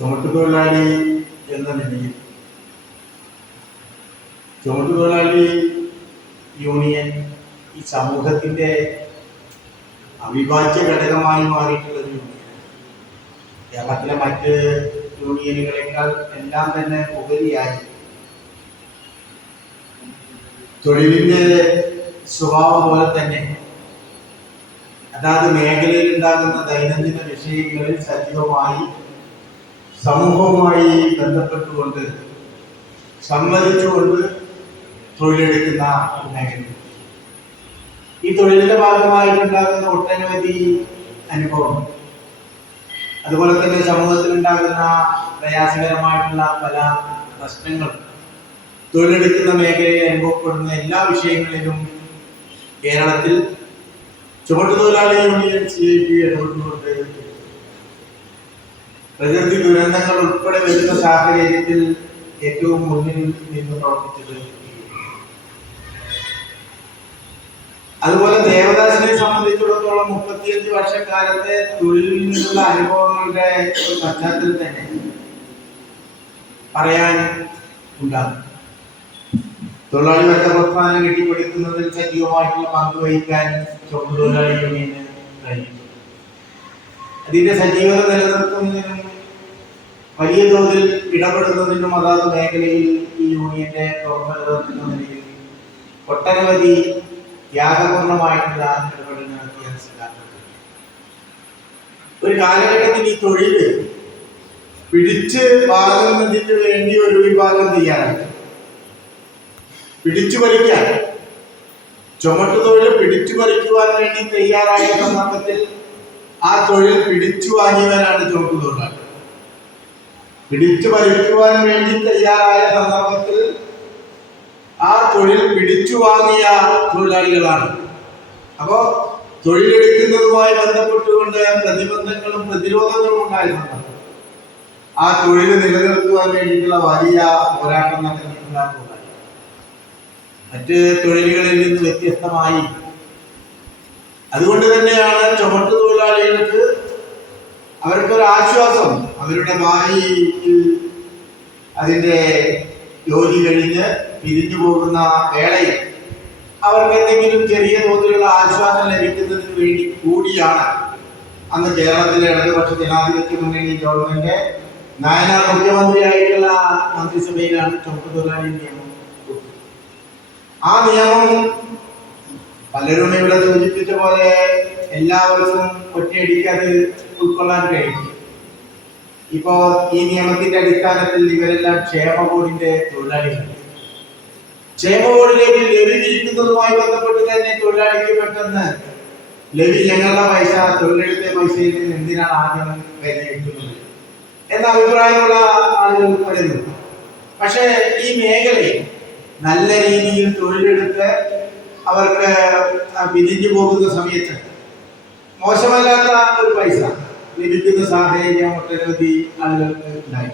ചുമട്ടുതൊഴിലാളി എന്ന നിലയിൽ ചുമട്ടുതൊഴിലാളി യൂണിയൻ ഈ സമൂഹത്തിന്റെ അവിഭാജ്യ ഘടകമായി മാറിയിട്ടുള്ള ഒരു യൂണിയൻ. കേരളത്തിലെ മറ്റ് യൂണിയനുകളെക്കാൾ എല്ലാം തന്നെ ഉപരിയായി തൊഴിലിന്റെ സ്വഭാവം പോലെ തന്നെ അതാത് മേഖലയിൽ ഉണ്ടാകുന്ന ദൈനംദിന വിഷയങ്ങളിൽ സജീവമായി സമൂഹവുമായി ബന്ധപ്പെട്ടുകൊണ്ട് സംവദിച്ചുകൊണ്ട് തൊഴിലെടുക്കുന്ന മേഖല. ഈ തൊഴിലിന്റെ ഭാഗമായിട്ടുണ്ടാകുന്ന ഒട്ടനവധി അനുഭവം, അതുപോലെ തന്നെ സമൂഹത്തിൽ ഉണ്ടാകുന്ന പ്രയാസകരമായിട്ടുള്ള പല പ്രശ്നങ്ങളും തൊഴിലെടുക്കുന്ന മേഖലയിൽ അനുഭവപ്പെടുന്ന എല്ലാ വിഷയങ്ങളിലും കേരളത്തിൽ ചുമട്ടുതൊഴിലാളി യൂണിയൻ CIT ഇടപെട്ടുകൊണ്ട് പ്രകൃതി ദുരന്തങ്ങൾ ഉൾപ്പെടെ വരുന്ന സാഹചര്യത്തിൽ ഏറ്റവും മുന്നിൽ നിന്ന് പ്രവർത്തിച്ചത്. അതുപോലെ ദേവദാസിനെ സംബന്ധിച്ചിടത്തോളം 35 വർഷക്കാലത്തെ തൊഴിലിൽ നിന്നുള്ള അനുഭവങ്ങളുടെ പശ്ചാത്തലത്തിൽ തന്നെ പറയാൻ ഉണ്ടാകും. തൊഴിലാളി വർഗ പ്രസ്ഥാനം കെട്ടിപ്പടുക്കുന്നതിൽ സജീവമായിട്ടുള്ള പങ്ക് വഹിക്കാൻ ചുമട്ടുതൊഴിലാളി യൂണിയന് കഴിഞ്ഞു. അതിന്റെ സജീവത നിലനിർത്തുന്നതിനും വലിയ തോതിൽ ഇടപെടുന്നതിനും അതാത് മേഖലയിൽ ഈ യൂണിയന്റെ പ്രവർത്തകർ എന്ന നിലയിൽ ഒട്ടനവധി ത്യാഗപൂർണമായിട്ടുള്ള ഇടപെടൽ നടത്തിയ ഒരു കാലഘട്ടത്തിൽ ഈ തൊഴില് പിടിച്ച് വാങ്ങുന്നതിന് വേണ്ടി ഒരു വിഭാഗം തയ്യാറായി. പിടിച്ചു പറിക്കാൻ, ചുമട്ടുതൊഴിൽ പിടിച്ചു പറിക്കുവാൻ വേണ്ടി തയ്യാറായ സന്ദർഭത്തിൽ ആ തൊഴിൽ പിടിച്ചു വാങ്ങിയവരാണ് ചുമട്ടുതൊഴിലാളികൾ. പിടിച്ചു പറിക്കുവാൻ വേണ്ടി തയ്യാറായ സന്ദർഭത്തിൽ ആ തൊഴിൽ പിടിച്ചു വാങ്ങിയ തൊഴിലാളികളാണ്. അപ്പോ തൊഴിലെടുക്കുന്നതുമായി ബന്ധപ്പെട്ടുകൊണ്ട് പ്രതിബന്ധങ്ങളും പ്രതിരോധങ്ങളും ഉണ്ടായിരുന്നത് ആ തൊഴിൽ നിലനിർത്തുവാൻ വേണ്ടിയിട്ടുള്ള വലിയ പോരാട്ടം നടന്നിട്ടുണ്ടാകും. മറ്റ് തൊഴിലുകളിൽ നിന്ന് വ്യത്യസ്തമായി അതുകൊണ്ട് തന്നെയാണ് ചുമട്ടുതൊഴിലാളികൾക്ക് അവർക്കൊരു ആശ്വാസം, അവരുടെ ഭാവിയിൽ അതിന്റെ ജോലി കഴിഞ്ഞ് പിരിഞ്ഞു പോകുന്ന വേളയിൽ അവർക്ക് എന്തെങ്കിലും ചെറിയ തോതിലുള്ള ആശ്വാസം ലഭിക്കുന്നതിന് വേണ്ടി കൂടിയാണ് അന്ന് കേരളത്തിലെ ഇടതുപക്ഷ ജനാധിപത്യ മുന്നണി ഗവൺമെന്റ് നായനാർ മുഖ്യമന്ത്രിയായിട്ടുള്ള മന്ത്രിസഭയിലാണ് ചുമട്ടുതൊഴിലാളി നിയമം. ആ നിയമം പലരും ഇവിടെ സൂചിപ്പിച്ച പോലെ എല്ലാവർക്കും ഒറ്റയടിക്ക് അത് ഉൾക്കൊള്ളാൻ കഴിയും. ഇപ്പോ ഈ നിയമത്തിന്റെ അടിസ്ഥാനത്തിൽ ഇവരെല്ലാം ക്ഷേമ ബോർഡിന്റെ തൊഴിലാളികളാണ്. ക്ഷേമ ബോർഡിലേക്ക് ലവി വിരിക്കുന്നതുമായി ബന്ധപ്പെട്ട് തന്നെ തൊഴിലാളിക്ക് പെട്ടെന്ന് ലവി ഞങ്ങളുടെ പൈസ തൊഴിലെടുത്ത പൈസയിൽ നിന്ന് എന്തിനാണ് ആദ്യം പരിഹരിക്കുന്നത് എന്ന അഭിപ്രായമുള്ള ആളുകൾ പലരും. പക്ഷേ ഈ മേഖലയിൽ നല്ല രീതിയിൽ തൊഴിലെടുത്ത് അവർക്ക് പിരിഞ്ഞു പോകുന്ന സമയത്ത് മോശമല്ലാത്ത ഒരു പൈസ ലഭിക്കുന്ന സാഹചര്യം ഒട്ടനവധി ആളുകൾക്ക് ഉണ്ടായി.